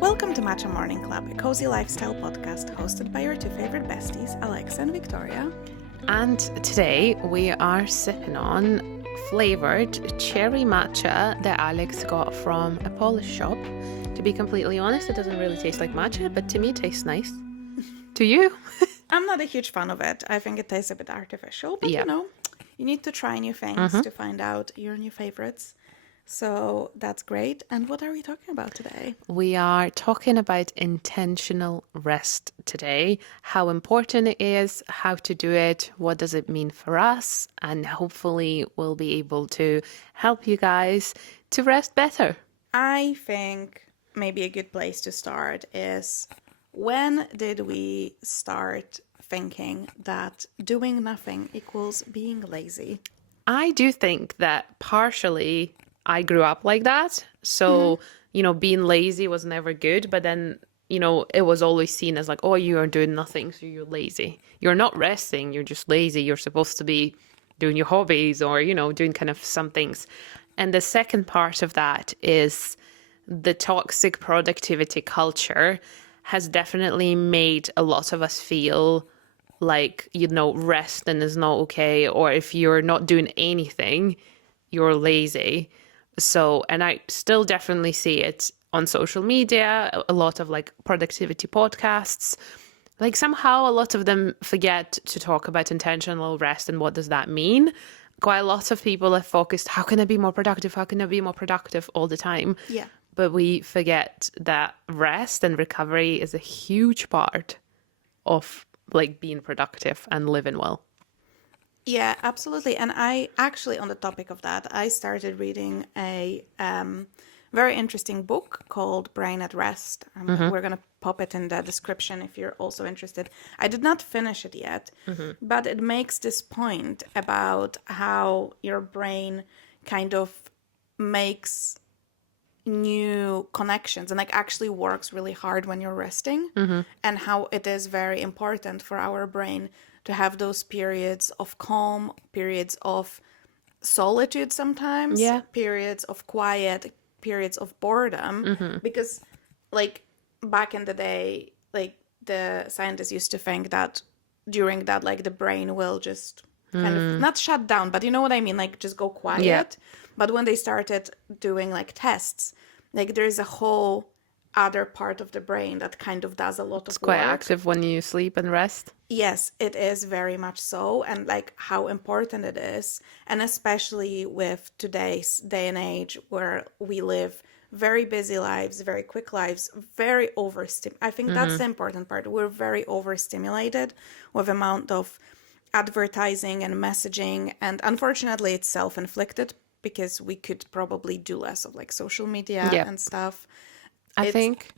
Welcome to Matcha Morning Club, a cozy lifestyle podcast hosted by your two favorite besties, Alexa and Victoria. And today we are sipping on flavoured cherry matcha that Alex got from a Polish shop. To be completely honest, it doesn't really taste like matcha, but to me it tastes nice. To you? I'm not a huge fan of it. I think it tastes a bit artificial, but Yeah. you need to try new things to find out your new favorites. So that's great. And what are we talking about today? We are talking about intentional rest today, how important it is, how to do it, what does it mean for us, and hopefully we'll be able to help you guys to rest better. I think maybe a good place to start is, when did we start thinking that doing nothing equals being lazy? I do think that partially I grew up like that. So, being lazy was never good. But then, it was always seen as like, oh, you are doing nothing, so you're lazy. You're not resting, you're just lazy. You're supposed to be doing your hobbies or, doing kind of some things. And the second part of that is the toxic productivity culture has definitely made a lot of us feel like, resting is not okay. Or if you're not doing anything, you're lazy. So, and I still definitely see it on social media, a lot of like productivity podcasts. Like somehow a lot of them forget to talk about intentional rest and what does that mean. Quite a lot of people are focused, how can I be more productive? How can I be more productive all the time? Yeah. But we forget that rest and recovery is a huge part of like being productive and living well. Yeah, absolutely. And I actually, on the topic of that, I started reading a very interesting book called Brain at Rest. We're going to pop it in the description if you're also interested. I did not finish it yet, but it makes this point about how your brain kind of makes new connections and like actually works really hard when you're resting, and how it is very important for our brain to have those periods of calm, periods of solitude sometimes, periods of quiet, periods of boredom. Because like back in the day, like the scientists used to think that during that, like the brain will just kind of not shut down, but you know what I mean, like just go quiet. Yeah. But when they started doing like tests, like there is a whole other part of the brain that kind of does a lot of It's quite work. active when you sleep and rest. Yes, it is very much so, and like how important it is, and especially with today's day and age where we live very busy lives, very quick lives, very I think that's the important part. We're very overstimulated with amount of advertising and messaging, and unfortunately it's self-inflicted because we could probably do less of like social media and stuff. I think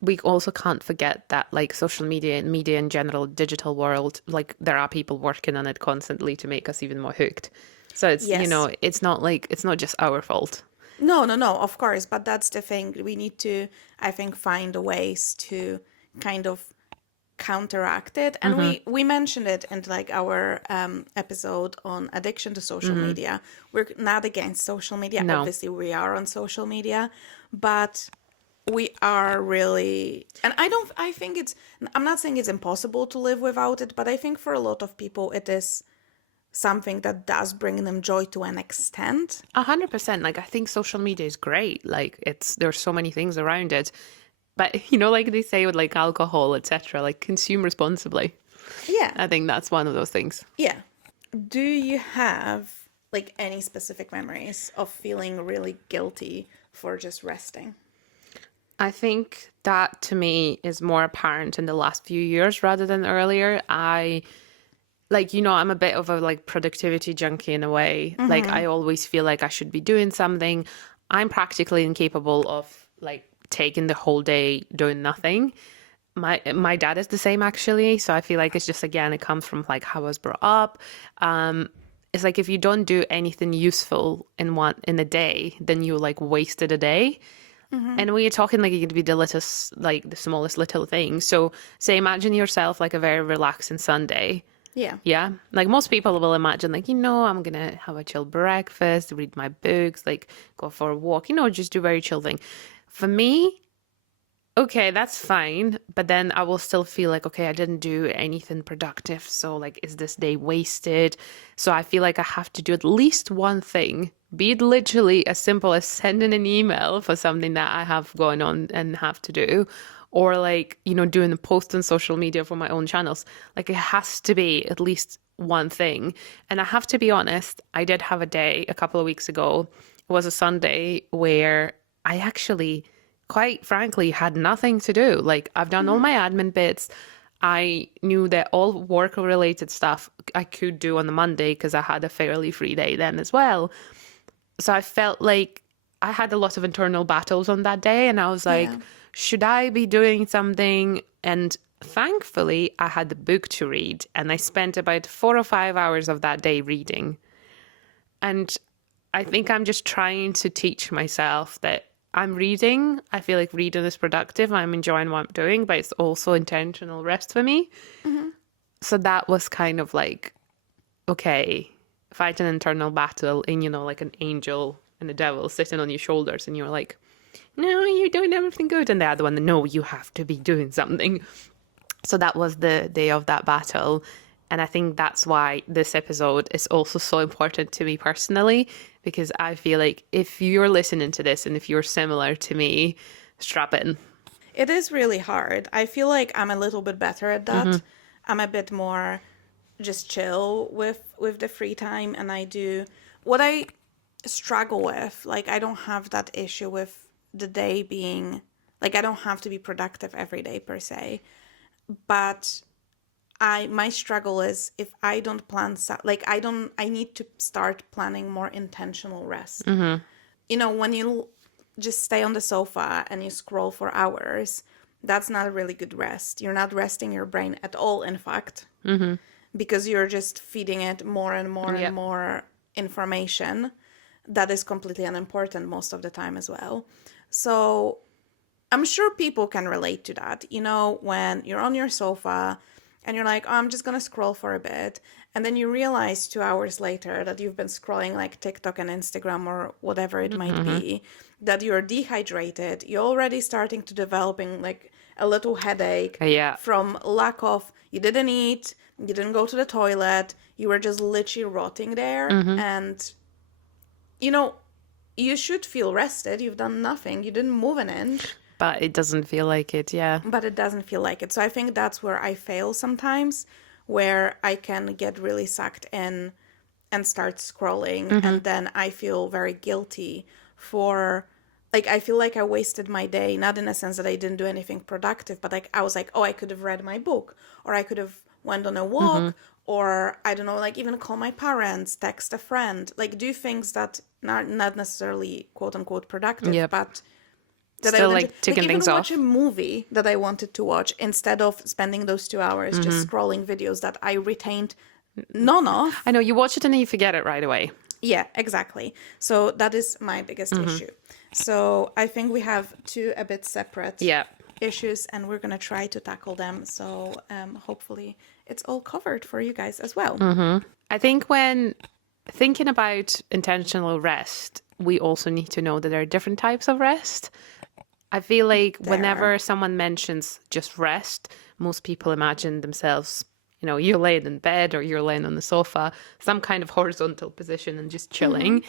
we also can't forget that like social media and media in general, digital world, like there are people working on it constantly to make us even more hooked. So it's, it's not just our fault. No, of course. But that's the thing. We need to, I think, find ways to kind of counteract it. And we mentioned it in like our episode on addiction to social media. We're not against social media. No. Obviously, we are on social media. But we are really, and I think I'm not saying it's impossible to live without it, but I think for a lot of people it is something that does bring them joy to an extent. 100%. Like I think social media is great. Like there's so many things around it, but like they say with like alcohol, etc., like consume responsibly. Yeah. I think that's one of those things. Yeah. Do you have like any specific memories of feeling really guilty for just resting? I think that to me is more apparent in the last few years rather than earlier. I'm a bit of a like productivity junkie in a way. Like I always feel like I should be doing something. I'm practically incapable of like taking the whole day doing nothing. My dad is the same actually. So I feel like it's just, again, it comes from like how I was brought up. It's like if you don't do anything useful in a day, then you like wasted a day. And we are talking like it could be the smallest little thing. So say imagine yourself like a very relaxing Sunday. Yeah. Yeah. Like most people will imagine, like, I'm going to have a chill breakfast, read my books, like go for a walk, just do very chill thing. For me, okay, that's fine. But then I will still feel like, okay, I didn't do anything productive. So, like, is this day wasted? So I feel like I have to do at least one thing, be it literally as simple as sending an email for something that I have going on and have to do, or like, doing a post on social media for my own channels. Like, it has to be at least one thing. And I have to be honest, I did have a day a couple of weeks ago. It was a Sunday where I actually quite frankly had nothing to do. Like I've done all my admin bits. I knew that all work related stuff I could do on the Monday because I had a fairly free day then as well. So I felt like I had a lot of internal battles on that day and I was like, Yeah. should I be doing something? And thankfully I had the book to read and I spent about 4 or 5 hours of that day reading. And I think I'm just trying to teach myself that I'm reading. I feel like reading is productive. I'm enjoying what I'm doing, but it's also intentional rest for me. Mm-hmm. So that was kind of like, okay, fight an internal battle and, like an angel and a devil sitting on your shoulders. And you're like, no, you're doing everything good. And the other one, no, you have to be doing something. So that was the day of that battle. And I think that's why this episode is also so important to me personally, because I feel like if you're listening to this and if you're similar to me, strap in. It is really hard. I feel like I'm a little bit better at that. I'm a bit more just chill with the free time, and I do what I struggle with. Like I don't have that issue with the day being like I don't have to be productive every day per se, but my struggle is if I don't plan like I need to start planning more intentional rest. When you just stay on the sofa and you scroll for hours, that's not a really good rest. You're not resting your brain at all, in fact, because you're just feeding it more and more and Yep. more information that is completely unimportant most of the time as well. So I'm sure people can relate to that. When you're on your sofa and you're like, oh, I'm just going to scroll for a bit. And then you realize 2 hours later that you've been scrolling like TikTok and Instagram or whatever it might be, that you're dehydrated. You're already starting to developing like a little headache Yeah. from lack of, you didn't eat, you didn't go to the toilet, you were just literally rotting there. And, you should feel rested. You've done nothing. You didn't move an inch. But it doesn't feel like it. Yeah. But it doesn't feel like it. So I think that's where I fail sometimes, where I can get really sucked in and start scrolling. And then I feel very guilty for, like, I feel like I wasted my day, not in a sense that I didn't do anything productive, but like I was like, oh, I could have read my book, or I could have went on a walk, or I don't know, like even call my parents, text a friend, like do things that not necessarily quote unquote productive, Yep. but that Still I would like ticking even things watch off. a movie that I wanted to watch instead of spending those 2 hours just scrolling videos that I retained none of. I know you watch it and then you forget it right away. Yeah, exactly. So that is my biggest issue. So I think we have two a bit separate Yeah. issues, and we're gonna try to tackle them. So hopefully it's all covered for you guys as well. I think when thinking about intentional rest, we also need to know that there are different types of rest. I feel like whenever someone mentions just rest, most people imagine themselves, you're laying in bed or you're laying on the sofa, some kind of horizontal position and just chilling.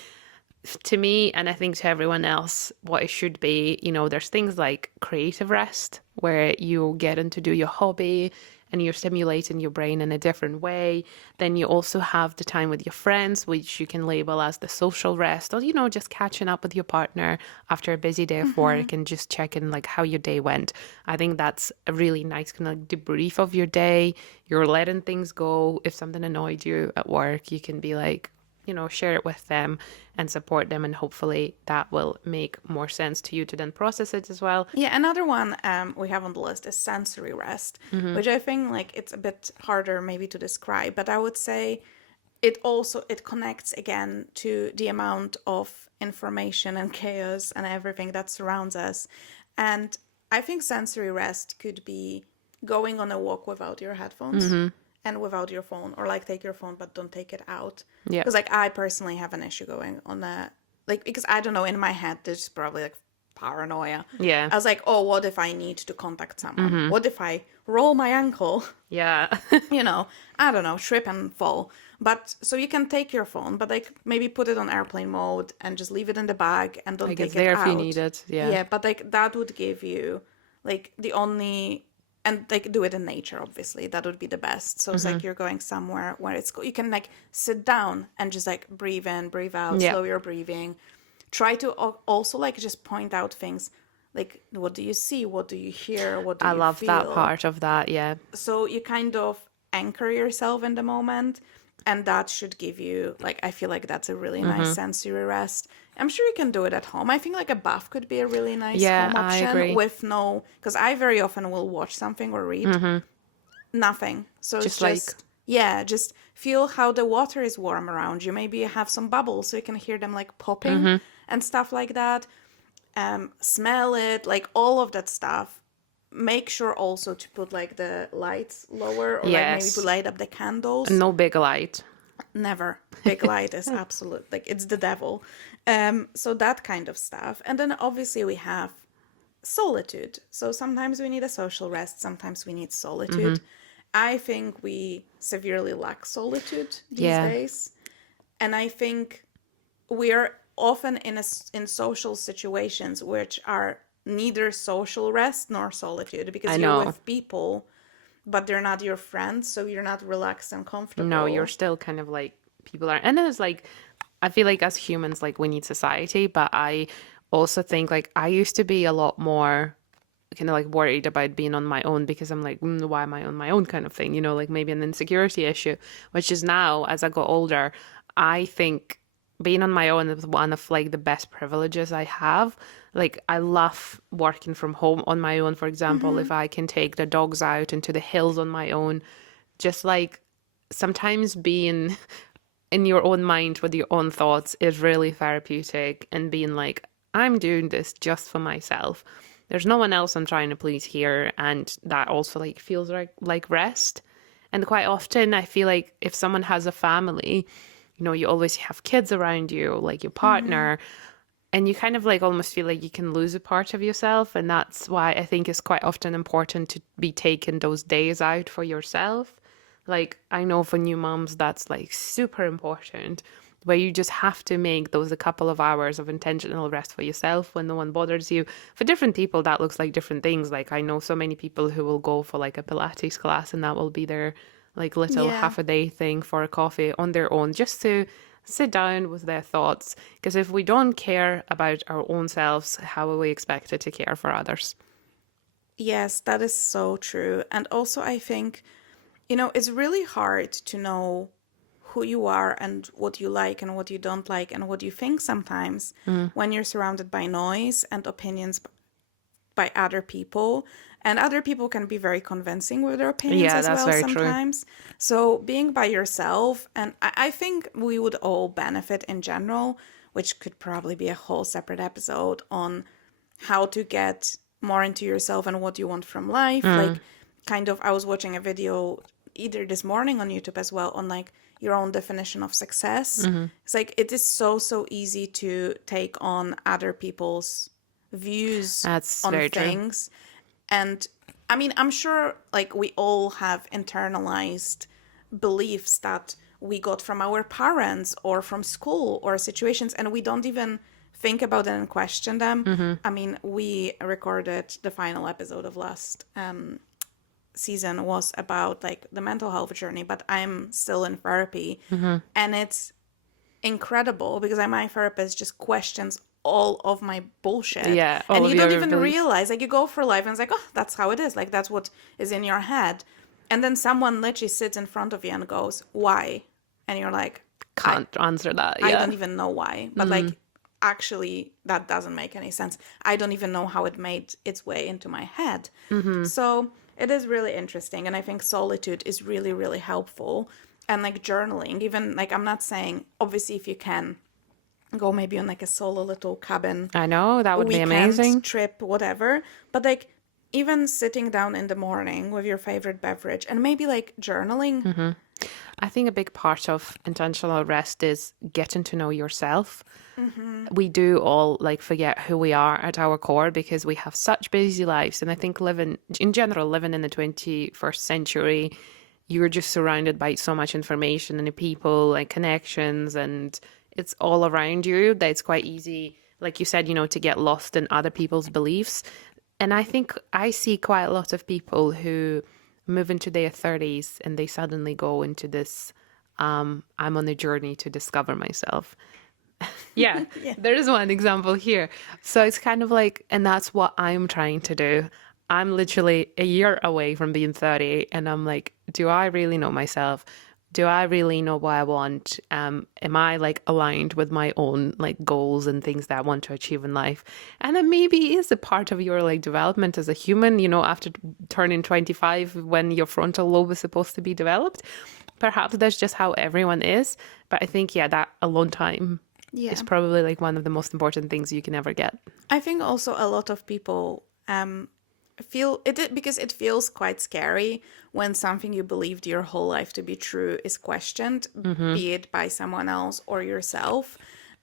To me, and I think to everyone else, what it should be, there's things like creative rest where you get in to do your hobby and you're stimulating your brain in a different way. Then you also have the time with your friends, which you can label as the social rest, or, just catching up with your partner after a busy day of work and just checking like how your day went. I think that's a really nice kind of debrief of your day. You're letting things go. If something annoyed you at work, you can be like, share it with them and support them. And hopefully that will make more sense to you to then process it as well. Yeah, another one we have on the list is sensory rest, which I think like it's a bit harder maybe to describe, but I would say it connects again to the amount of information and chaos and everything that surrounds us. And I think sensory rest could be going on a walk without your headphones and without your phone, or like take your phone but don't take it out. Yeah. Because like I personally have an issue going on that, like, because I don't know, in my head there's probably like paranoia. Yeah. I was like, oh, what if I need to contact someone? What if I roll my ankle? Yeah. You know, I don't know, trip and fall. But so you can take your phone, but like maybe put it on airplane mode and just leave it in the bag and don't Like take it's it there out. if you need it. Yeah. Yeah, but like that would give you like the only, and like do it in nature, obviously. That would be the best. So it's like you're going somewhere where you can like sit down and just like breathe in, breathe out, Yeah. slow your breathing. Try to also like just point out things like, what do you see? What do you hear? What do I you love feel? that part of that. Yeah. So you kind of anchor yourself in the moment, and that should give you like, I feel like that's a really nice sensory rest. I'm sure you can do it at home. I think like a bath could be a really nice Yeah, home I option agree. with no, because I very often will watch something or read nothing. So it's Just like- just yeah, just feel how the water is warm around you. Maybe you have some bubbles so you can hear them like popping and stuff like that. Smell it, like all of that stuff. Make sure also to put like the lights lower, or like maybe Yes. to light up the candles. No big light. Never. Big light is absolute, like it's the devil. So that kind of stuff. And then obviously we have solitude. So sometimes we need a social rest, sometimes we need solitude. I think we severely lack solitude these Yeah. days. And I think we're often in social situations which are neither social rest nor solitude, because I you're know. with people but they're not your friends, so you're not relaxed and comfortable. No, you're still kind of like people are, and it's like I feel like as humans, like we need society, but I also think like I used to be a lot more kind of like worried about being on my own, because I'm like, why am I on my own kind of thing, you know, like maybe an insecurity issue, which is now as I got older, I think being on my own is one of like the best privileges I have. Like I love working from home on my own, for example, if I can take the dogs out into the hills on my own, just like sometimes being in your own mind with your own thoughts is really therapeutic, and being like, I'm doing this just for myself. There's no one else I'm trying to please here, and that also like feels like rest. And quite often I feel like if someone has a family, you know, you always have kids around you, like your partner, and you kind of like almost feel like you can lose a part of yourself. And that's why I think it's quite often important to be taking those days out for yourself. Like I know for new moms, that's like super important, where you just have to make those a couple of hours of intentional rest for yourself when no one bothers you. For different people, that looks like different things. Like I know so many people who will go for like a Pilates class, and that will be their like little Yeah. half a day thing for a coffee on their own, just to sit down with their thoughts. Because if we don't care about our own selves, how are we expected to care for others? Yes, that is so true. And also, I think, you know, it's really hard to know who you are and what you like and what you don't like and what you think sometimes when you're surrounded by noise and opinions by other people. And other people can be very convincing with their opinions Yeah, as that's well very true. sometimes. So being by yourself, and I think we would all benefit in general, which could probably be a whole separate episode on how to get more into yourself and what you want from life. Like, kind of, I was watching a video either this morning on YouTube as well on like your own definition of success. It's like it is so easy to take on other people's views That's on very true. things. And I mean, I'm sure like we all have internalized beliefs that we got from our parents or from school or situations, and we don't even think about it and question them. I mean, we recorded the final episode of last season was about like the mental health journey, but I'm still in therapy, and it's incredible because my therapist just questions all of my bullshit. Yeah, all and of you don't your even beliefs. realize, like, you go for life and it's like, oh, that's how it is, like that's what is in your head. And then someone literally sits in front of you and goes, why? And you're like, Can't answer that. I Yeah. don't even know why. But like, actually, that doesn't make any sense. I don't even know how it made its way into my head. So it is really interesting. And I think solitude is really, really helpful. And like journaling, even like, I'm not saying, obviously, if you can go maybe on like a solo little cabin I know, that would be weekend amazing. trip, whatever. But like, even sitting down in the morning with your favorite beverage and maybe like journaling. I think a big part of intentional rest is getting to know yourself. We do all like forget who we are at our core because we have such busy lives. And I think living in general, living in the 21st century, you're just surrounded by so much information and people and connections, and it's all around you that it's quite easy, like you said, to get lost in other people's beliefs. And I think I see quite a lot of people who move into their 30s and they suddenly go into this I'm on a journey to discover myself. Yeah, there is one example here. So it's kind of like, and that's what I'm trying to do. I'm literally a year away from being 30, and I'm like, do I really know myself? Do I really know what I want? Am I like aligned with my own like goals and things that I want to achieve in life? And then maybe is a part of your like development as a human, after turning 25 when your frontal lobe is supposed to be developed. Perhaps that's just how everyone is. But I think, yeah, that alone time is probably like one of the most important things you can ever get. I think also a lot of people feel it because it feels quite scary when something you believed your whole life to be true is questioned, be it by someone else or yourself.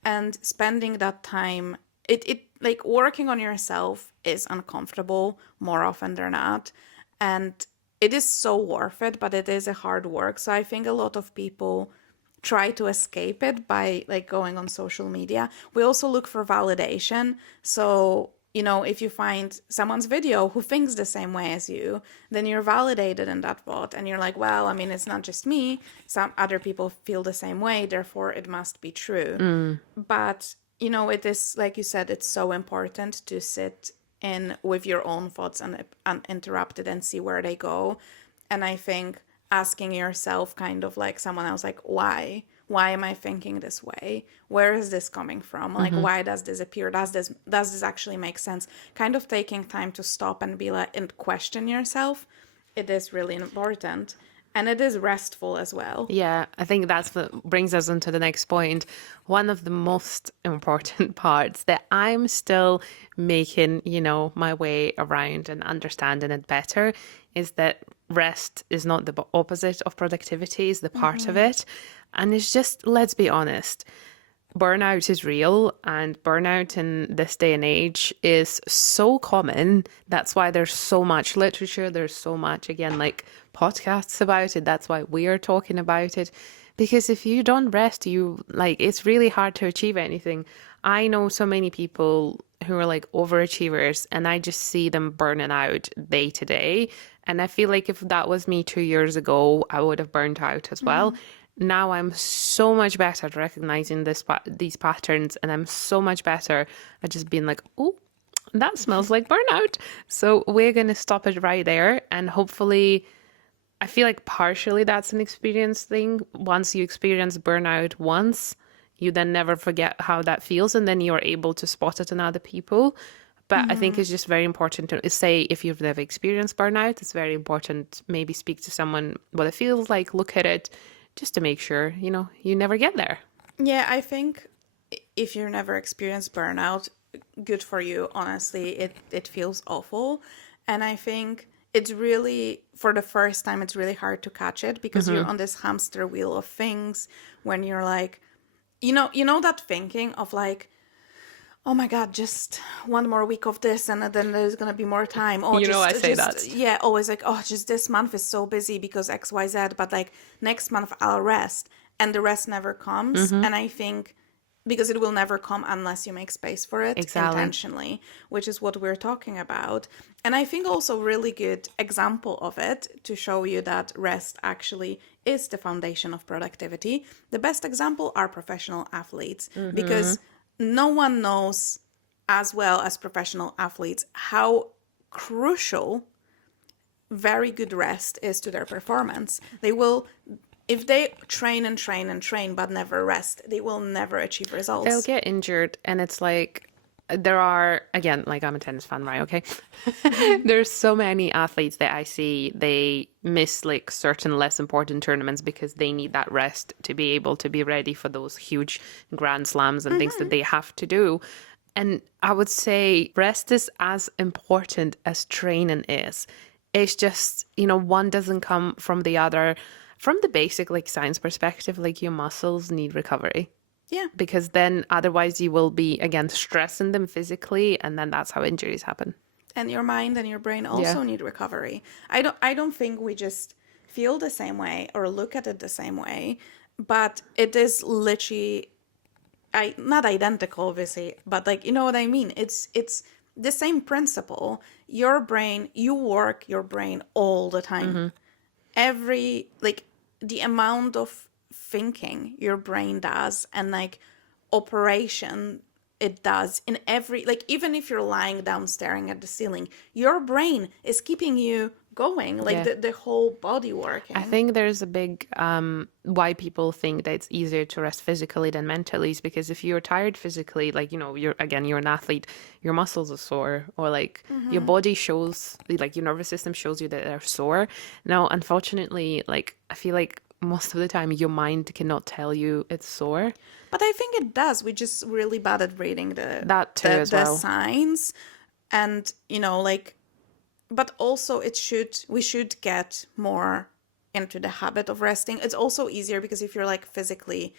And spending that time, it like working on yourself is uncomfortable more often than not. And it is so worth it, but it is a hard work. So I think a lot of people try to escape it by like going on social media. We also look for validation. So, if you find someone's video who thinks the same way as you, then you're validated in that thought. And you're like, well, I mean, it's not just me. Some other people feel the same way. Therefore, it must be true. But, it is, like you said, it's so important to sit in with your own thoughts uninterrupted and see where they go. And I think asking yourself kind of like someone else, like, why am I thinking this way? Where is this coming from? Like, why does this appear? Does this actually make sense? Kind of taking time to stop and be like, and question yourself. It is really important. And it is restful as well. Yeah, I think that's what brings us into the next point. One of the most important parts that I'm still making, my way around and understanding it better is that rest is not the opposite of productivity, is the part of it. And it's just, let's be honest, burnout is real, and burnout in this day and age is so common. That's why there's so much literature. There's so much, again, like podcasts about it. That's why we are talking about it. Because if you don't rest, it's really hard to achieve anything. I know so many people who are like overachievers, and I just see them burning out day to day. And I feel like if that was me 2 years ago, I would have burnt out as well. Now I'm so much better at recognizing these patterns, and I'm so much better at just being like, oh, that smells like burnout. So we're going to stop it right there. And hopefully, I feel like partially that's an experience thing. Once you experience burnout once, you then never forget how that feels, and then you're able to spot it in other people. But I think it's just very important to say, if you've never experienced burnout, it's very important maybe speak to someone what it feels like, look at it, just to make sure, you never get there. Yeah, I think if you've never experienced burnout, good for you. Honestly, it feels awful. And I think it's really, for the first time, it's really hard to catch it because you're on this hamster wheel of things when you're like, you know that thinking of like, oh my God, just one more week of this and then there's going to be more time. Oh, I say that. Yeah, always like, oh, just this month is so busy because X, Y, Z. But like next month I'll rest. And the rest never comes. And I think because it will never come unless you make space for it intentionally, which is what we're talking about. And I think also really good example of it to show you that rest actually is the foundation of productivity. The best example are professional athletes because no one knows as well as professional athletes how crucial very good rest is to their performance. They will, if they train and train and train but never rest, they will never achieve results. They'll get injured, and it's like there are, again, like I'm a tennis fan, right? Okay. There's so many athletes that I see, they miss like certain less important tournaments because they need that rest to be able to be ready for those huge grand slams and things that they have to do. And I would say rest is as important as training is. It's just, one doesn't come from the other. From the basic, like, science perspective, like, your muscles need recovery. Yeah. Because then otherwise you will be, again, stressing them physically, and then that's how injuries happen. And your mind and your brain also need recovery. I don't think we just feel the same way or look at it the same way, but it is literally not identical, obviously, but like, you know what I mean? It's the same principle. Your brain, you work your brain all the time. Every, like, the amount of thinking your brain does and like operation it does in every, like, even if you're lying down staring at the ceiling, your brain is keeping you going, like the whole body working. I think there's a big why people think that it's easier to rest physically than mentally is because if you're tired physically, like, you're an athlete, your muscles are sore, or like your body shows, like your nervous system shows you that they're sore. Now, unfortunately, like, I feel like most of the time your mind cannot tell you it's sore. But I think it does. We're just really bad at reading That too as well. signs. And, like, but also we should get more into the habit of resting. It's also easier because if you're like physically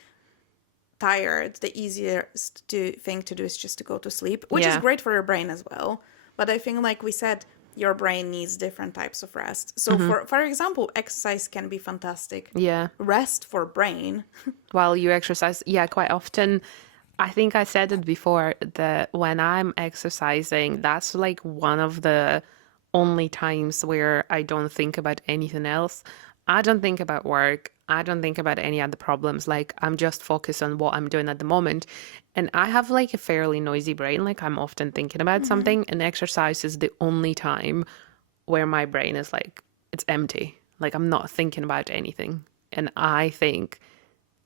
tired, the easiest thing to do is just to go to sleep, which is great for your brain as well. But I think, like we said, your brain needs different types of rest. So for example, exercise can be fantastic. Yeah. Rest for brain. While you exercise, quite often. I think I said it before that when I'm exercising, that's like one of the only times where I don't think about anything else. I don't think about work. I don't think about any other problems. Like, I'm just focused on what I'm doing at the moment. And I have like a fairly noisy brain. Like, I'm often thinking about something, and exercise is the only time where my brain is like, it's empty. Like, I'm not thinking about anything. And I think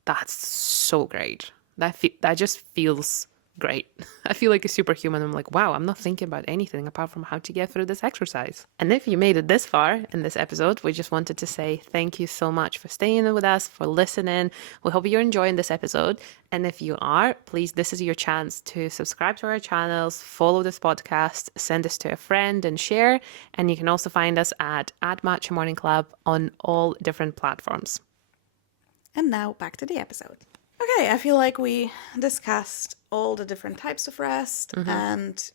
that's so great. That just feels great. I feel like a superhuman. I'm like, wow, I'm not thinking about anything apart from how to get through this exercise. And if you made it this far in this episode, we just wanted to say thank you so much for staying with us, for listening. We hope you're enjoying this episode. And if you are, please, this is your chance to subscribe to our channels, follow this podcast, send this to a friend and share. And you can also find us at Matcha Morning Club on all different platforms. And now back to the episode. Okay, I feel like we discussed all the different types of rest and,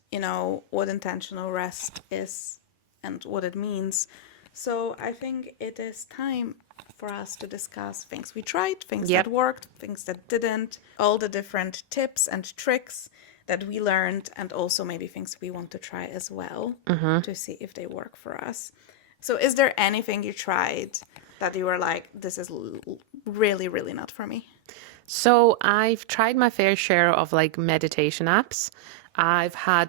what intentional rest is and what it means. So I think it is time for us to discuss things we tried, things that worked, things that didn't, all the different tips and tricks that we learned, and also maybe things we want to try as well to see if they work for us. So is there anything you tried that you were like, this is really, really not for me? So I've tried my fair share of like meditation apps.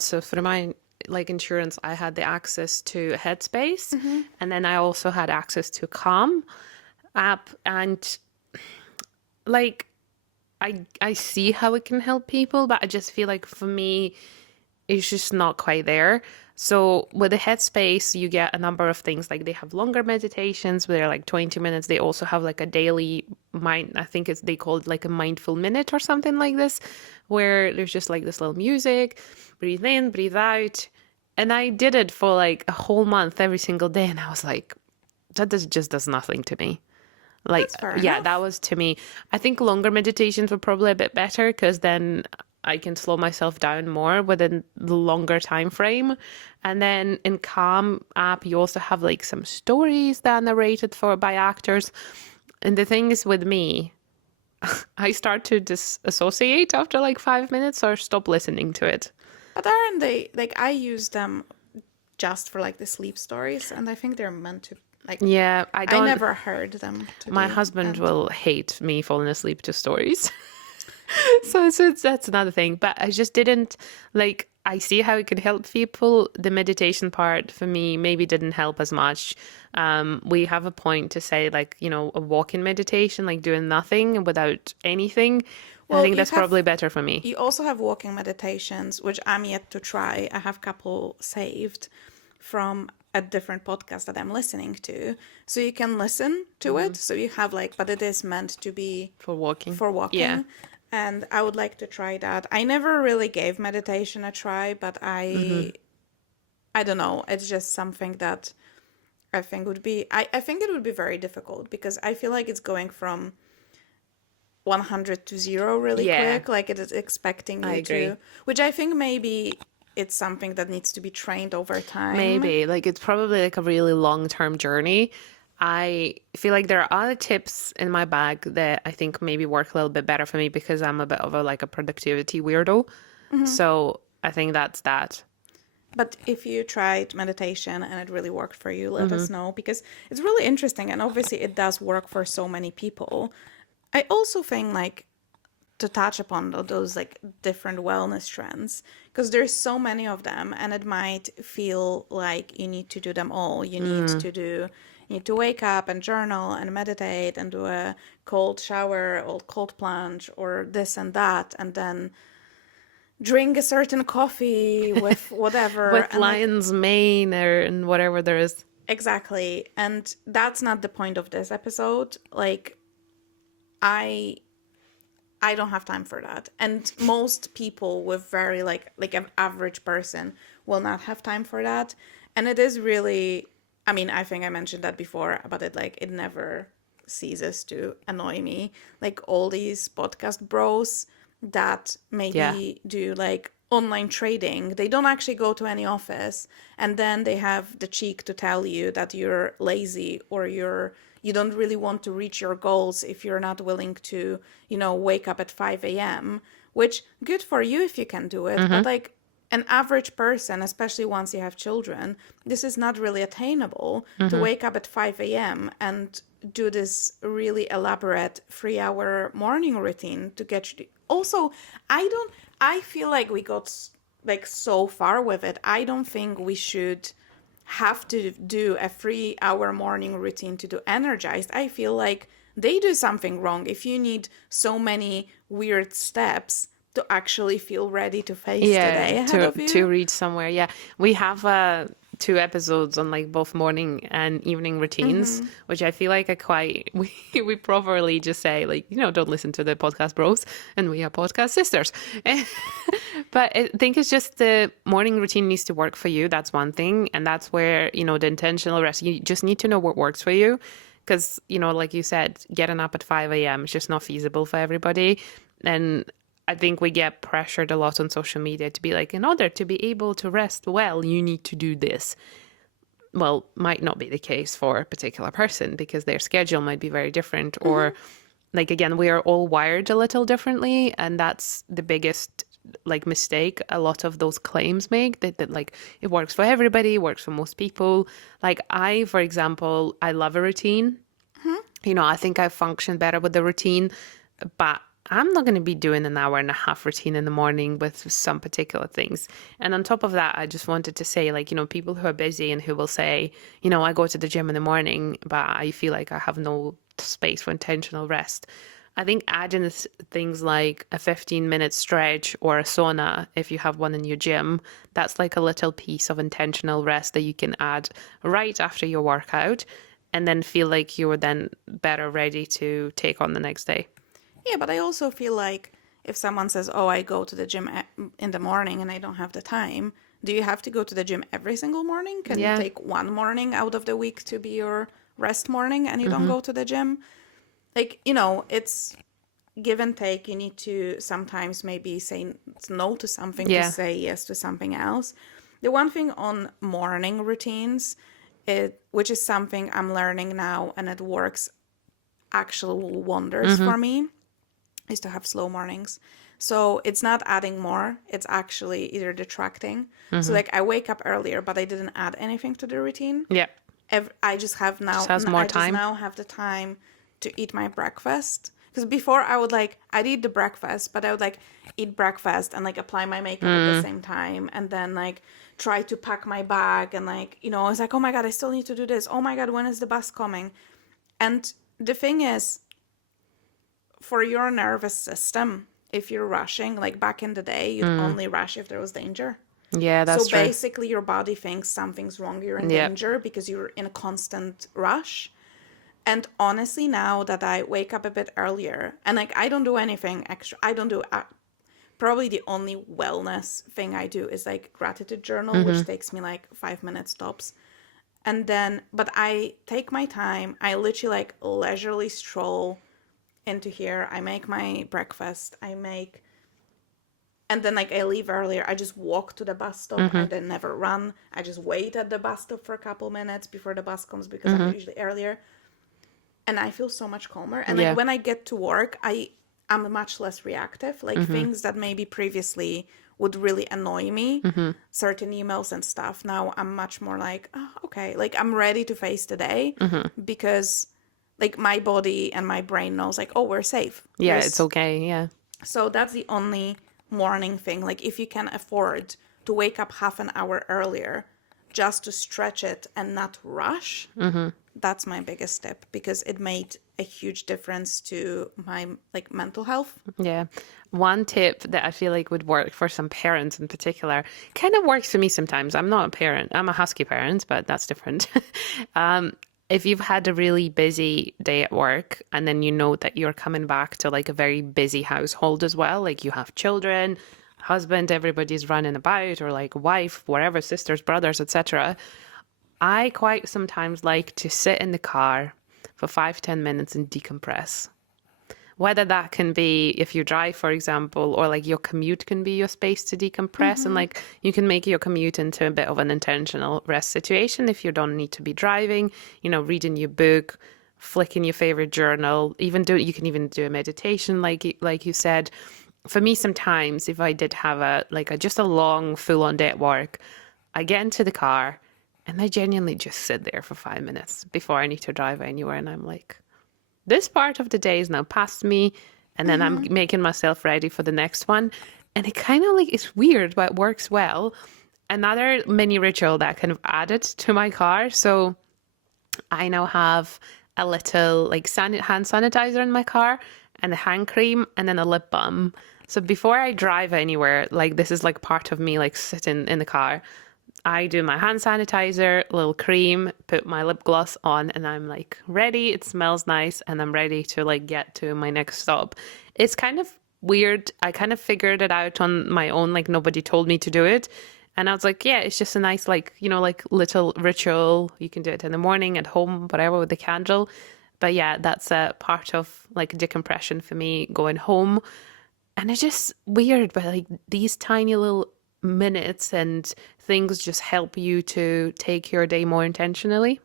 So through my like insurance, I had the access to Headspace, and then I also had access to Calm app, and like I see how it can help people, but I just feel like for me, it's just not quite there. So with the Headspace, you get a number of things. Like, they have longer meditations where they're like 20 minutes. They also have like a daily they call it like a mindful minute or something like this, where there's just like this little music, breathe in, breathe out. And I did it for like a whole month every single day. And I was like, just does nothing to me. Like, enough. That was to me. I think longer meditations were probably a bit better because then I can slow myself down more within the longer time frame. And then in Calm app, you also have like some stories that are narrated by actors. And the thing is with me, I start to disassociate after like 5 minutes or stop listening to it. But aren't they, like, I use them just for like the sleep stories, and I think they're meant to, like, I never heard them. My husband will hate me falling asleep to stories. So that's another thing. But I just didn't, like, I see how it can help people. The meditation part for me maybe didn't help as much. We have a point to say, like, a walking meditation, like doing nothing without anything. Well, I think that's probably better for me. You also have walking meditations, which I'm yet to try. I have a couple saved from a different podcast that I'm listening to. So you can listen to it. So you have like, but it is meant to be For walking. Yeah. and I would like to try that. I never really gave meditation a try, but I don't know. It's just something that I think would be I think it would be very difficult because I feel like it's going from 100 to 0 really Yeah, quick, like it is expecting I you agree. to, which I think maybe it's something that needs to be trained over time. Maybe. Like it's probably like a really long-term journey. I feel like there are other tips in my bag that I think maybe work a little bit better for me because I'm a bit of a like a productivity weirdo. So I think that's that. But if you tried meditation and it really worked for you, let Mm-hmm. us know because it's really interesting and obviously it does work for so many people. I also think like to touch upon those like different wellness trends because there's so many of them and it might feel like you need to do them all. You need to wake up and journal and meditate and do a cold shower or cold plunge or this and that and then drink a certain coffee with whatever With and like lion's mane or and whatever there is. exactly. And that's not the point of this episode. Like I I don't have time for that. And most people with very like an average person will not have time for that. And it is really I mean, I think I mentioned that before, but it never ceases to annoy me. Like all these podcast bros that Yeah. maybe do like online trading, they don't actually go to any office and then they have the cheek to tell you that you're lazy or you don't really want to reach your goals if you're not willing to, wake up at 5 a.m., which good for you if you can do it. But Mm-hmm. like an average person, especially once you have children, this is not really attainable to Mm-hmm. wake up at 5 a.m. and do this really elaborate 3 hour morning routine to get you. Also, I feel like we got like so far with it. I don't think we should have to do a 3 hour morning routine to do energized. I feel like they do something wrong if you need so many weird steps to actually feel ready to face the Yeah, day ahead to of to you. reach somewhere. Yeah, we have two episodes on like both morning and evening routines, which I feel like are quite we properly just say like don't listen to the podcast bros, and we are podcast sisters. But I think it's just the morning routine needs to work for you. That's one thing, and that's where the intentional rest. You just need to know what works for you, because like you said, getting up at 5 a.m. is just not feasible for everybody, and I think we get pressured a lot on social media to be like, in order to be able to rest well, you need to do this. Well, might not be the case for a particular person because their schedule might be very different. Or, like, again, we are all wired a little differently. And that's the biggest, like, mistake a lot of those claims make that like, it works for everybody, works for most people. Like, for example, I love a routine. I think I function better with the routine, but I'm not going to be doing an hour and a half routine in the morning with some particular things. And on top of that, I just wanted to say, like, people who are busy and who will say, I go to the gym in the morning, but I feel like I have no space for intentional rest. I think adding things like a 15-minute stretch or a sauna, if you have one in your gym, that's like a little piece of intentional rest that you can add right after your workout and then feel like you're then better ready to take on the next day. Yeah, but I also feel like if someone says, "Oh, I go to the gym in the morning and I don't have the time," do you have to go to the gym every single morning? Can you Yeah. take one morning out of the week to be your rest morning and you don't Mm-hmm. go to the gym? Like, it's give and take. You need to sometimes maybe say no to something to Yeah. say yes to something else. The one thing on morning routines, which is something I'm learning now and it works actual wonders Mm-hmm. for me, is to have slow mornings. So it's not adding more, it's actually either detracting. So Mm-hmm. like I wake up earlier, but I didn't add anything to the routine. Yeah. I just have Just has more I just time. now have the time to eat my breakfast. Because before I'd eat the breakfast, but I would like eat breakfast and like apply my makeup at the same time and then like try to pack my bag and like, I was like, oh my God, I still need to do this. Oh my God, when is the bus coming? And the thing is, for your nervous system, if you're rushing, like back in the day, you'd only rush if there was danger. Yeah, So that's true. basically, your body thinks something's wrong, you're in Yeah. danger because you're in a constant rush. And honestly, now that I wake up a bit earlier and like I don't do anything extra, I don't do probably the only wellness thing I do is like gratitude journal, which takes me like 5 minutes tops. And then, but I take my time. I literally like leisurely stroll into here. I make my breakfast. And then like I leave earlier. I just walk to the bus stop. I then never run. I just wait at the bus stop for a couple minutes before the bus comes because I'm usually earlier. And I feel so much calmer. And like when I get to work, I'm much less reactive. Like things that maybe previously would really annoy me, certain emails and stuff. Now I'm much more like, oh, okay, like I'm ready to face the day because like my body and my brain knows like, oh, we're safe. Yeah, it's okay. Yeah. So that's the only morning thing. Like if you can afford to wake up half an hour earlier just to stretch it and not rush, that's my biggest tip because it made a huge difference to my like mental health. Yeah. One tip that I feel like would work for some parents in particular kind of works for me sometimes. I'm not a parent. I'm a husky parent, but that's different. If you've had a really busy day at work and then you know that you're coming back to like a very busy household as well, like you have children, husband, everybody's running about, or like wife, whatever, sisters, brothers, etc. I quite sometimes like to sit in the car for 5-10 minutes and decompress. Whether that can be if you drive, for example, or like your commute can be your space to decompress. And like you can make your commute into a bit of an intentional rest situation if you don't need to be driving, you know, reading your book, flicking your favorite journal, you can even do a meditation like you said. For me, sometimes if I did have just a long full-on day at work, I get into the car and I genuinely just sit there for 5 minutes before I need to drive anywhere. And I'm like, this part of the day is now past me. And then I'm making myself ready for the next one. And it kind of like, it's weird, but it works well. Another mini ritual that I kind of added to my car. So I now have a little like hand sanitizer in my car and a hand cream and then a lip balm. So before I drive anywhere, like this is like part of me like sitting in the car. I do my hand sanitizer, little cream, put my lip gloss on, and I'm like ready. It smells nice, and I'm ready to like get to my next stop. It's kind of weird. I kind of figured it out on my own. Like nobody told me to do it. And I was like, yeah, it's just a nice, like, you know, like little ritual. You can do it in the morning, at home, whatever, with the candle. But yeah, that's a part of like decompression for me going home. And it's just weird, but like these tiny little minutes and things just help you to take your day more intentionally.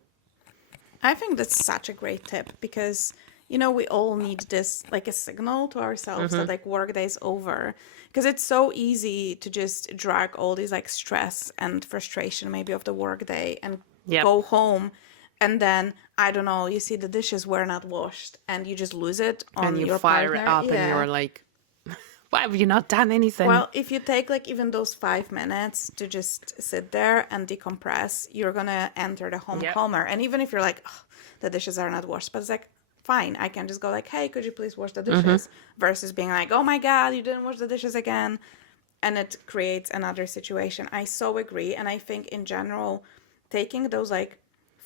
I think that's such a great tip because, you know, we all need this like a signal to ourselves that like work day's over. Because it's so easy to just drag all these like stress and frustration maybe of the work day and go home. And then, I don't know, you see the dishes were not washed and you just lose it on and you your fire partner. it up and you're like, why have you not done anything? Well, if you take like even those 5 minutes to just sit there and decompress, you're going to enter the home calmer. And even if you're like, oh, the dishes are not washed, but it's like, fine, I can just go like, hey, could you please wash the dishes? Versus being like, oh my God, you didn't wash the dishes again. And it creates another situation. I so agree. And I think in general, taking those like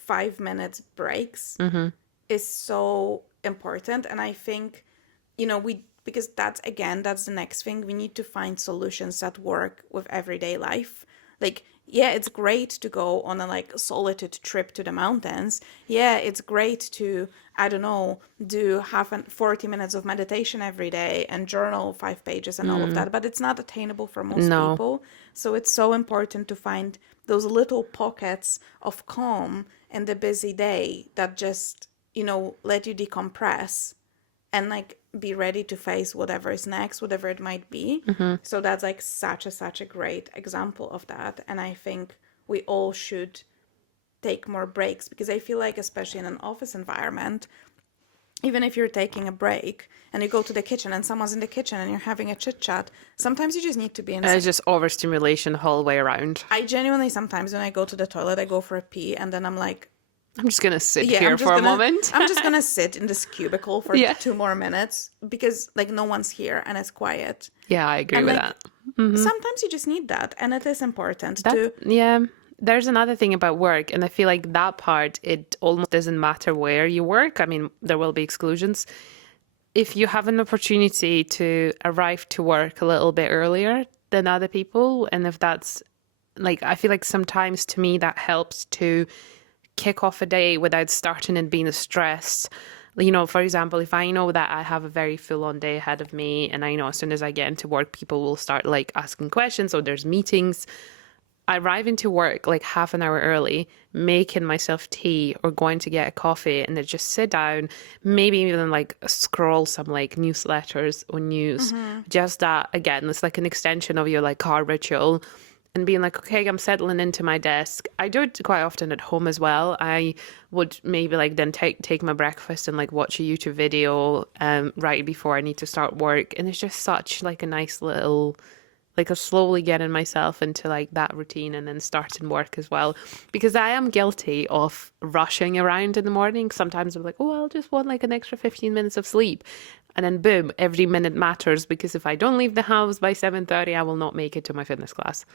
5 minutes breaks is so important. And I think, you know, because that's the next thing. We need to find solutions that work with everyday life. Like, yeah, it's great to go on a like solitude trip to the mountains. Yeah, it's great to, I don't know, do 40 minutes of meditation every day and journal 5 pages and all of that. But it's not attainable for most people. So it's so important to find those little pockets of calm in the busy day that just, you know, let you decompress and like be ready to face whatever is next, whatever it might be. So that's like such a great example of that. And I think we all should take more breaks because I feel like, especially in an office environment, even if you're taking a break and you go to the kitchen and someone's in the kitchen and you're having a chit chat, sometimes you just need to be in. It's just overstimulation the whole way around. I genuinely sometimes when I go to the toilet, I go for a pee and then I'm like, I'm just going to sit here for a moment. I'm just going to sit in this cubicle for 2 more minutes because like no one's here and it's quiet. Yeah, I agree with that. Sometimes you just need that. And it is important Yeah. There's another thing about work, and I feel like that part, it almost doesn't matter where you work. I mean, there will be exclusions. If you have an opportunity to arrive to work a little bit earlier than other people, and if that's like, I feel like sometimes to me that helps to kick off a day without starting and being stressed. You know, for example, if I know that I have a very full on day ahead of me, and I know as soon as I get into work, people will start like asking questions or there's meetings. I arrive into work like half an hour early, making myself tea or going to get a coffee, and then just sit down, maybe even like scroll some like newsletters or news. Just that, again, it's like an extension of your like car ritual and being like, okay, I'm settling into my desk. I do it quite often at home as well. I would maybe like then take my breakfast and like watch a YouTube video right before I need to start work. And it's just such like a nice little like a slowly getting myself into like that routine and then starting work as well. Because I am guilty of rushing around in the morning. Sometimes I'm like, oh, I'll just want like an extra 15 minutes of sleep. And then boom, every minute matters because if I don't leave the house by 7:30, I will not make it to my fitness class.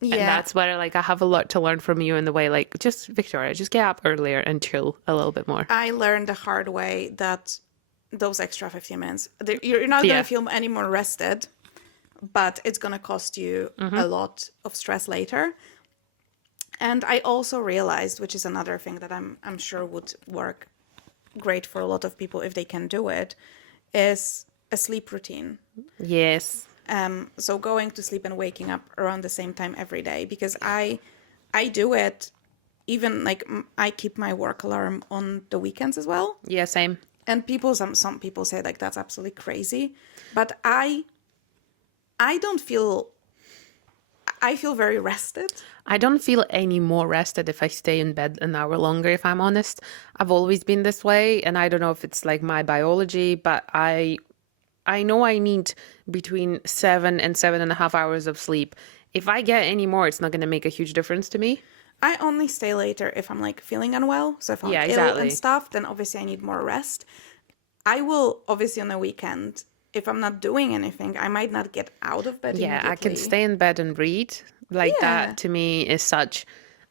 And Yeah, that's where like I have a lot to learn from you in the way like just Victoria, just get up earlier and chill a little bit more. I learned the hard way that those extra 15 minutes, you're not going Yeah. to feel any more rested, but it's going to cost you a lot of stress later. And I also realized, which is another thing that I'm sure would work great for a lot of people if they can do it, is a sleep routine. Yes. So going to sleep and waking up around the same time every day, because I do it even like I keep my work alarm on the weekends as well. Yeah, same. And some people say like that's absolutely crazy, but I don't feel, I feel very rested. I don't feel any more rested if I stay in bed an hour longer, if I'm honest. I've always been this way, and I don't know if it's like my biology, but I know I need between 7 and 7.5 hours of sleep. If I get any more, it's not going to make a huge difference to me. I only stay later if I'm like feeling unwell. So if I'm Yeah, ill exactly. and stuff, then obviously I need more rest. I will obviously on the weekend, if I'm not doing anything, I might not get out of bed Yeah, I can immediately. stay in bed and read. Like Yeah. that to me is such,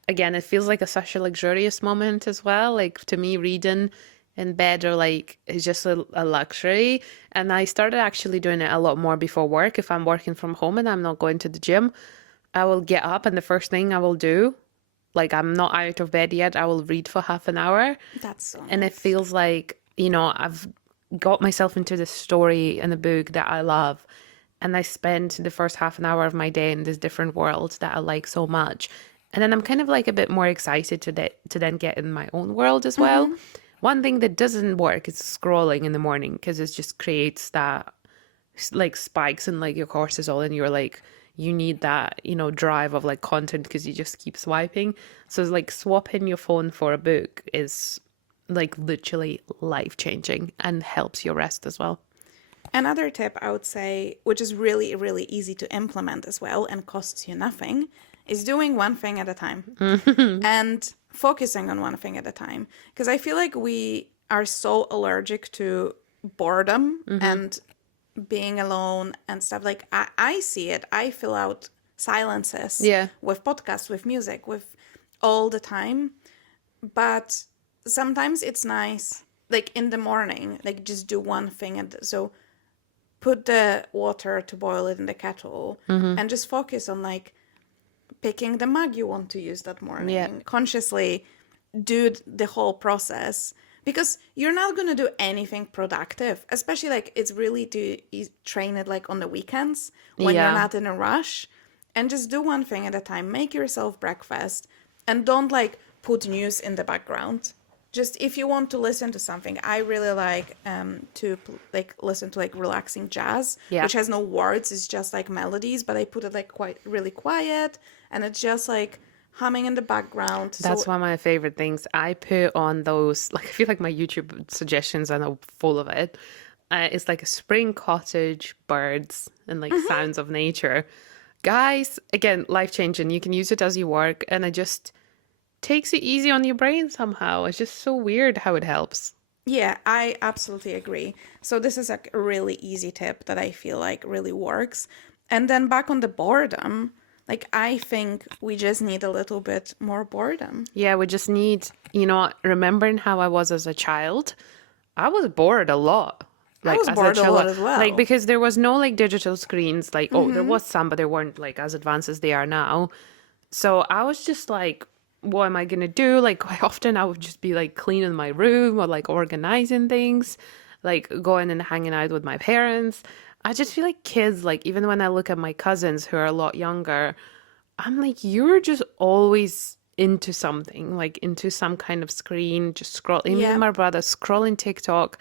again, it feels like such a luxurious moment as well. Like to me, reading in bed or like is just a luxury. And I started actually doing it a lot more before work. If I'm working from home and I'm not going to the gym, I will get up and the first thing I will do, like I'm not out of bed yet, I will read for half an hour. That's so And it nice. feels like, I've got myself into this story in a book that I love. And I spend the first half an hour of my day in this different world that I like so much. And then I'm kind of like a bit more excited to then get in my own world as well. One thing that doesn't work is scrolling in the morning because it just creates that like spikes in like your cortisol and you're like you need that drive of like content because you just keep swiping. So it's like swapping your phone for a book is like literally life changing and helps your rest as well. Another tip I would say, which is really, really easy to implement as well and costs you nothing, is doing one thing at a time and focusing on one thing at a time. Because I feel like we are so allergic to boredom and being alone and stuff. Like, I see it. I fill out silences Yeah. with podcasts, with music, with all the time. But sometimes it's nice, like in the morning, like just do one thing. And so put the water to boil it in the kettle and just focus on like picking the mug you want to use that morning. Yeah. Consciously do the whole process because you're not going to do anything productive, especially like it's really to train it like on the weekends when Yeah. you're not in a rush, and just do one thing at a time. Make yourself breakfast and don't like put news in the background. Just if you want to listen to something, I really like to like listen to like relaxing jazz, Yeah. which has no words. It's just like melodies, but I put it like quite really quiet, and it's just like humming in the background. That's So one of my favorite things. I put on those, like, I feel like my YouTube suggestions are full of it. It's like a spring cottage, birds, and like sounds of nature. Guys, again, life changing. You can use it as you work, and it just takes it easy on your brain somehow. It's just so weird how it helps. yeah, I absolutely agree. So this is like a really easy tip that I feel like really works. And then back on the boredom, Like, I think we just need a little bit more boredom. Yeah, we just need, remembering how I was as a child, I was bored a lot. I Like was as a bored a lot child, as like well. because there was no like digital screens, like, oh, there was some, but they weren't like as advanced as they are now. So I was just like, what am I gonna do? Like quite often I would just be like cleaning my room or like organizing things, like going and hanging out with my parents. I just feel like kids, like even when I look at my cousins who are a lot younger, I'm like, you're just always into something, like into some kind of screen, just scrolling. Me and Yeah. my brother scrolling TikTok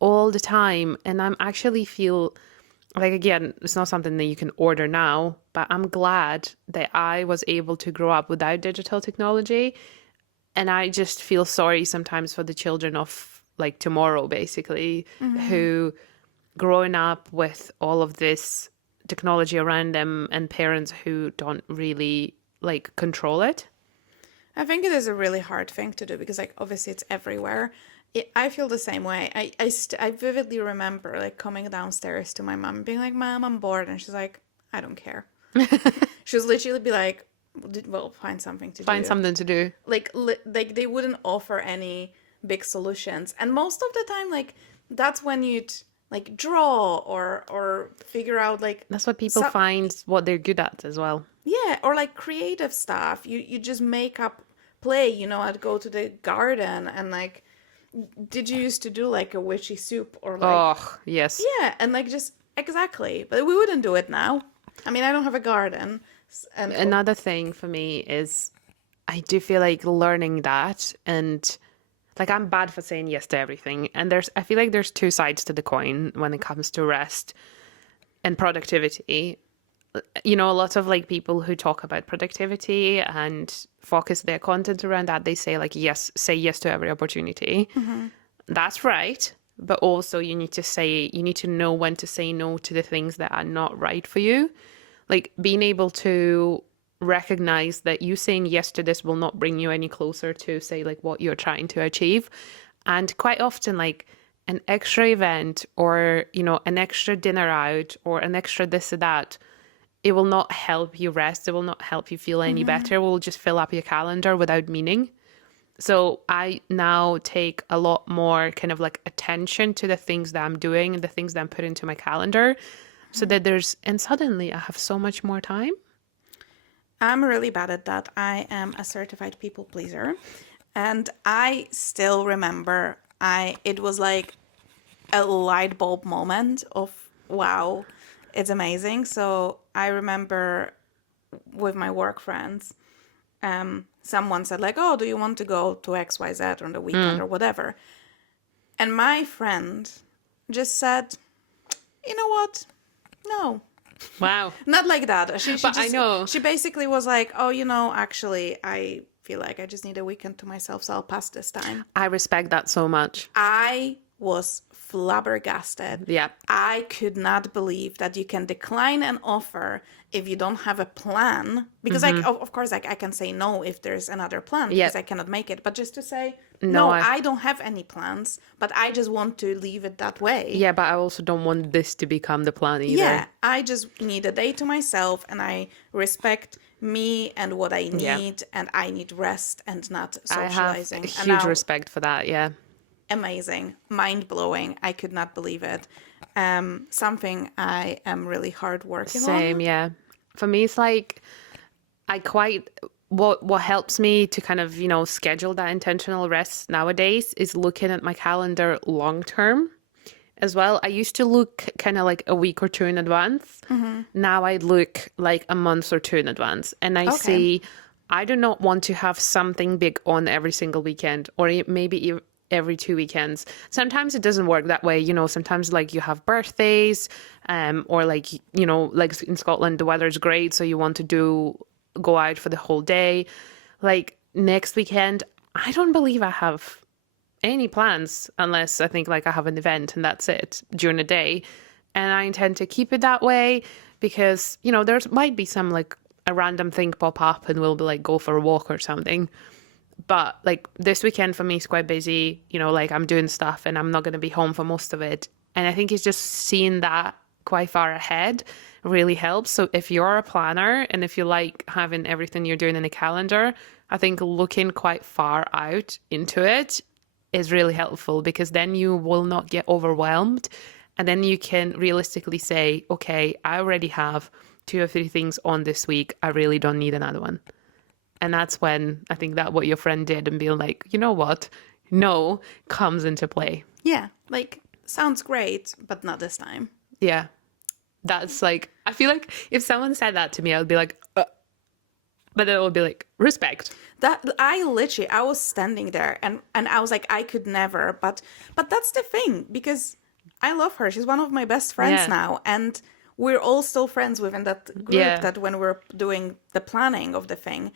all the time. And I'm actually feel like, again, it's not something that you can order now, but I'm glad that I was able to grow up without digital technology. And I just feel sorry sometimes for the children of like tomorrow, basically, who growing up with all of this technology around them and parents who don't really like control it. I think it is a really hard thing to do because, like, obviously it's everywhere. I feel the same way. I vividly remember, like, coming downstairs to my mom and being like, Mom, I'm bored. And she's like, I don't care. She was literally be like, well, find something to Find do. something to do. Like they wouldn't offer any big solutions. And most of the time, like, that's when you'd, like, draw or figure out, like, That's what people find what they're good at as well. yeah, or like creative stuff. You just make up play, I'd go to the garden and like did you used to do like a witchy soup or like Oh, yes. yeah, and like just exactly. But we wouldn't do it now. I mean, I don't have a garden and Another thing for me is I do feel like learning that and like I'm bad for saying yes to everything. And I feel like there's two sides to the coin when it comes to rest and productivity. A lot of like people who talk about productivity and focus their content around that, they say like, yes, say yes to every opportunity. That's right. But also you need to know when to say no to the things that are not right for you. Like being able to recognize that you saying yes to this will not bring you any closer to say like what you're trying to achieve. And quite often like an extra event or, an extra dinner out or an extra this or that, it will not help you rest. It will not help you feel any better. It will just fill up your calendar without meaning. So I now take a lot more kind of like attention to the things that I'm doing and the things that I'm putting into my calendar so that and suddenly I have so much more time. I'm really bad at that. I am a certified people pleaser. And I still remember it was like a light bulb moment of wow, it's amazing. So I remember with my work friends, someone said like, oh, do you want to go to XYZ on the weekend or whatever? And my friend just said, you know what? No. Wow. Not like that. But I know. She basically was like, oh, actually, I feel like I just need a weekend to myself, so I'll pass this time. I respect that so much. I was flabbergasted. Yeah. I could not believe that you can decline an offer if you don't have a plan. Because, like, of course, like, I can say no if there's another plan because I cannot make it. But just to say, no, I don't have any plans, but I just want to leave it that way. Yeah, but I also don't want this to become the plan either. Yeah, I just need a day to myself and I respect me and what I need and I need rest and not socializing. I have huge respect for that, yeah. Amazing, mind-blowing. I could not believe it. Something I am really hard working on. Same, yeah. For me, it's like what helps me to kind of, schedule that intentional rest nowadays is looking at my calendar long term as well. I used to look kind of like a week or two in advance. Now I look like a month or two in advance. And I see I do not want to have something big on every single weekend or maybe every 2 weekends. Sometimes it doesn't work that way. Sometimes like you have birthdays or like, like in Scotland, the weather's great. So you want to go out for the whole day. Like next weekend, I don't believe I have any plans unless I think like I have an event and that's it during the day. And I intend to keep it that way because, there might be some like a random thing pop up and we'll be like go for a walk or something. But like this weekend for me is quite busy, like I'm doing stuff and I'm not going to be home for most of it. And I think it's just seeing that quite far ahead really helps. So if you're a planner and if you like having everything you're doing in a calendar, I think looking quite far out into it is really helpful, because then you will not get overwhelmed. And then you can realistically say, okay, I already have 2 or 3 things on this week. I really don't need another one. And that's when I think that what your friend did and being like, you know what? No comes into play. Yeah, like, sounds great, but not this time. Yeah. That's like, I feel like if someone said that to me, I would be like, but then it would be like, respect. That I was standing there and I was like, I could never, but that's the thing, because I love her. She's one of my best friends Yeah. now, and we're all still friends within that group. Yeah. That when we're doing the planning of the thing,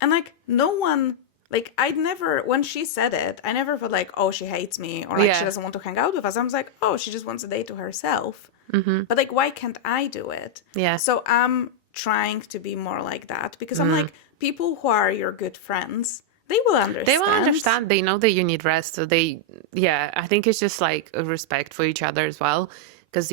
and like no one, like I'd never, when she said it, I never felt like, oh, she hates me, or like she Yeah. doesn't want to hang out with us. I was like, oh, she just wants a day to herself. But like, why can't I do it? Yeah. So I'm trying to be more like that, because I'm like, people who are your good friends, they will understand. They will understand. They know that you need rest. So I think it's just like a respect for each other as well. Because,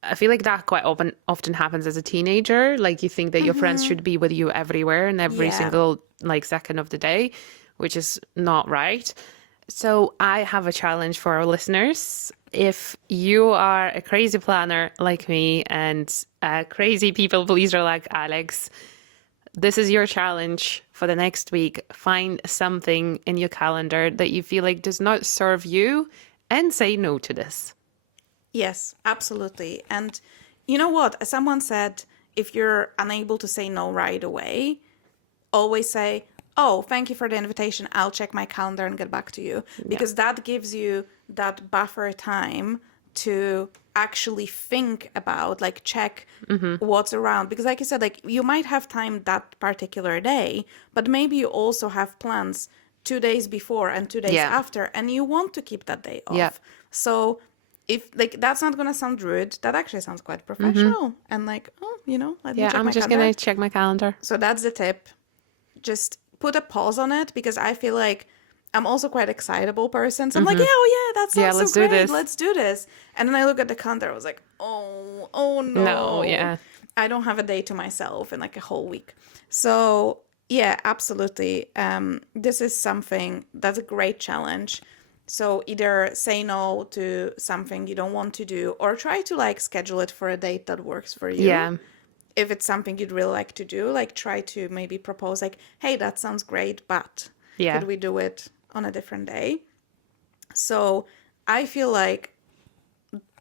I feel like that quite often happens as a teenager. Like you think that your friends should be with you everywhere and every Yeah. single like second of the day, which is not right. So I have a challenge for our listeners. If you are a crazy planner like me and a crazy people pleaser like Alex, this is your challenge for the next week. Find something in your calendar that you feel like does not serve you and say no to this. Yes, absolutely. And you know what? As someone said, if you're unable to say no right away, always say, oh, thank you for the invitation. I'll check my calendar and get back to you. Because that gives you that buffer time to actually think about, like, check what's around. Because like you said, like, you might have time that particular day, but maybe you also have plans 2 days before and 2 days Yeah. after, and you want to keep that day off. Yeah. So if, like, that's not gonna sound rude, that actually sounds quite professional. And like, oh, let me check I'm my just calendar. going to check my calendar. So that's the tip. Just put a pause on it, because I feel like I'm also quite excitable person. So I'm like, yeah, oh yeah, that sounds let's so do great. this. Let's do this. And then I look at the calendar. I was like, oh no. No, yeah. I don't have a day to myself in like a whole week. So yeah, absolutely. This is something that's a great challenge. So either say no to something you don't want to do, or try to like schedule it for a date that works for you. Yeah. If it's something you'd really like to do, like try to maybe propose like, hey, that sounds great, but Yeah. could we do it on a different day? So I feel like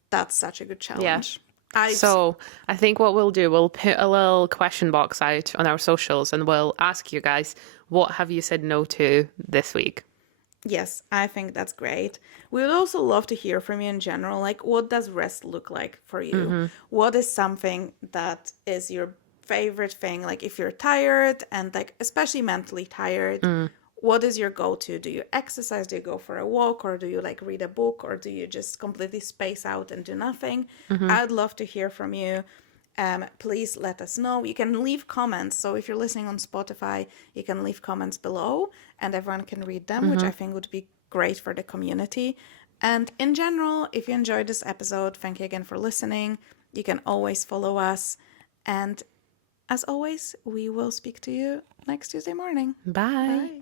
that's such a good challenge. So I think what we'll do, we'll put a little question box out on our socials and we'll ask you guys, what have you said no to this week? Yes, I think that's great. We would also love to hear from you in general. Like, what does rest look like for you? What is something that is your favorite thing? Like, if you're tired and, like, especially mentally tired, what is your go-to? Do you exercise? Do you go for a walk? Or do you, like, read a book? Or do you just completely space out and do nothing? I'd love to hear from you. Please let us know. You can leave comments. So if you're listening on Spotify, you can leave comments below and everyone can read them, which I think would be great for the community. And in general, if you enjoyed this episode, thank you again for listening. You can always follow us. And as always, we will speak to you next Tuesday morning. Bye. Bye.